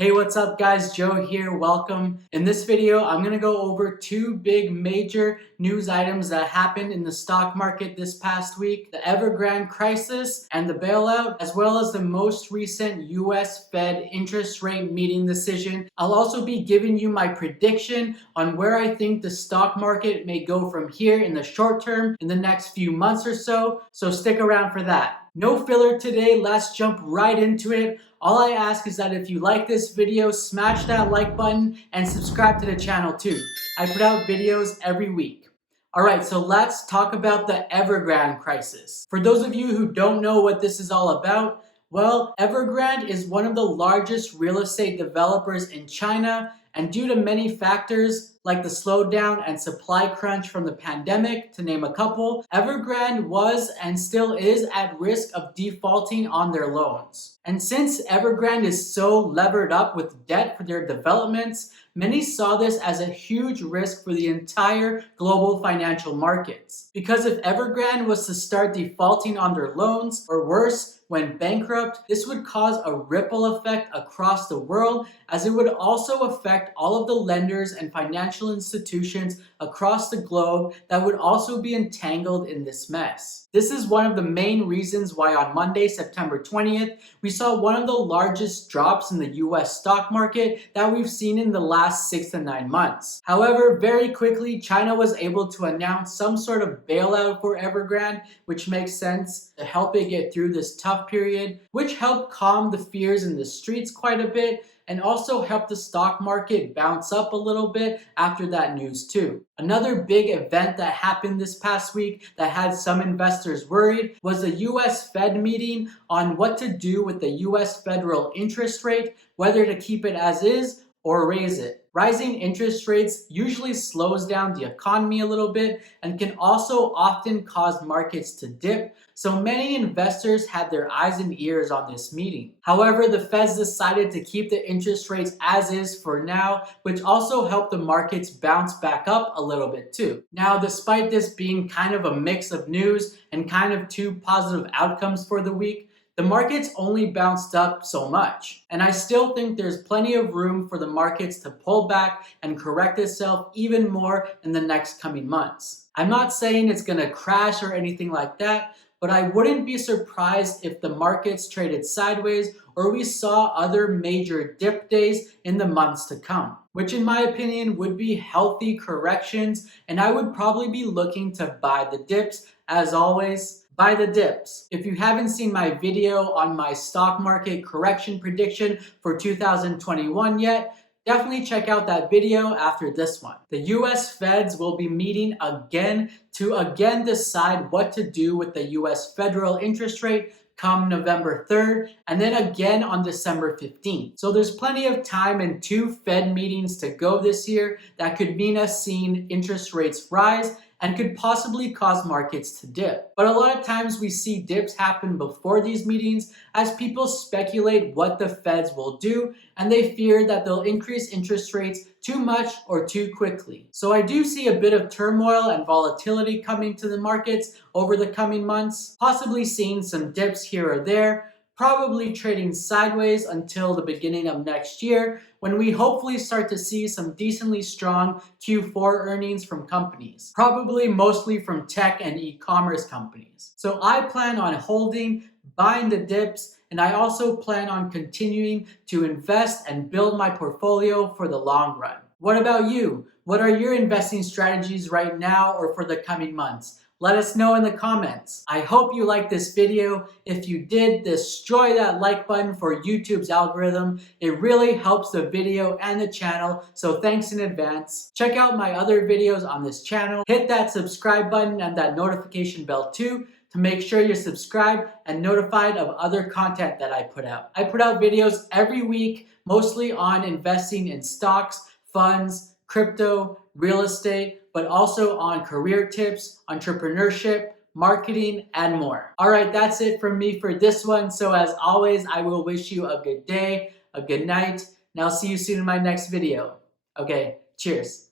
Hey, what's up guys? Joe here, welcome. In this video, I'm gonna go over two big major news items that happened in the stock market this past week. The Evergrande Crisis and the bailout, as well as the most recent US Fed interest rate meeting decision. I'll also be giving you my prediction on where I think the stock market may go from here in the short term in the next few months or so stick around for that. No filler today, let's jump right into it. All I ask is that if you like this video, smash that like button and subscribe to the channel too. I put out videos every week. Alright, so let's talk about the Evergrande Crisis. For those of you who don't know what this is all about, well, Evergrande is one of the largest real estate developers in China, and due to many factors like the slowdown and supply crunch from the pandemic, to name a couple, Evergrande was and still is at risk of defaulting on their loans. And since Evergrande is so levered up with debt for their developments, many saw this as a huge risk for the entire global financial markets. Because if Evergrande was to start defaulting on their loans, or worse, went bankrupt, this would cause a ripple effect across the world, as it would also affect all of the lenders and financial institutions across the globe that would also be entangled in this mess. This is one of the main reasons why on Monday, September 20th, we saw one of the largest drops in the US stock market that we've seen in the last 6 to 9 months. However, very quickly, China was able to announce some sort of bailout for Evergrande, which makes sense to help it get through this tough period, which helped calm the fears in the streets quite a bit and also helped the stock market bounce up a little bit after that news too. Another big event that happened this past week that had some investors worried was the US Fed meeting on what to do with the US federal interest rate, whether to keep it as is or raise it. Rising interest rates usually slows down the economy a little bit and can also often cause markets to dip, so many investors had their eyes and ears on this meeting. However, the Feds decided to keep the interest rates as is for now, which also helped the markets bounce back up a little bit too. Now, despite this being kind of a mix of news and kind of two positive outcomes for the week, the markets only bounced up so much, and I still think there's plenty of room for the markets to pull back and correct itself even more in the next coming months. I'm not saying it's gonna crash or anything like that, but I wouldn't be surprised if the markets traded sideways or we saw other major dip days in the months to come, which in my opinion would be healthy corrections, and I would probably be looking to buy the dips. As always, buy the dips. If you haven't seen my video on my stock market correction prediction for 2021 yet, definitely check out that video after this one. The US Feds will be meeting again to decide what to do with the US federal interest rate come November 3rd, and then again on December 15th. So there's plenty of time and two Fed meetings to go this year that could mean us seeing interest rates rise and could possibly cause markets to dip. But a lot of times we see dips happen before these meetings as people speculate what the Feds will do, and they fear that they'll increase interest rates too much or too quickly. So I do see a bit of turmoil and volatility coming to the markets over the coming months, possibly seeing some dips here or there, probably trading sideways until the beginning of next year, when we hopefully start to see some decently strong Q4 earnings from companies, probably mostly from tech and e-commerce companies. So I plan on holding, buying the dips, and I also plan on continuing to invest and build my portfolio for the long run. What about you? What are your investing strategies right now or for the coming months? Let us know in the comments. I hope you liked this video. If you did, destroy that like button for YouTube's algorithm. It really helps the video and the channel, so thanks in advance. Check out my other videos on this channel. Hit that subscribe button and that notification bell too to make sure you're subscribed and notified of other content that I put out. I put out videos every week, mostly on investing in stocks, funds, crypto, real estate, but also on career tips, entrepreneurship, marketing, and more. All right, that's it from me for this one. So as always, I will wish you a good day, a good night, and I'll see you soon in my next video. Okay, cheers.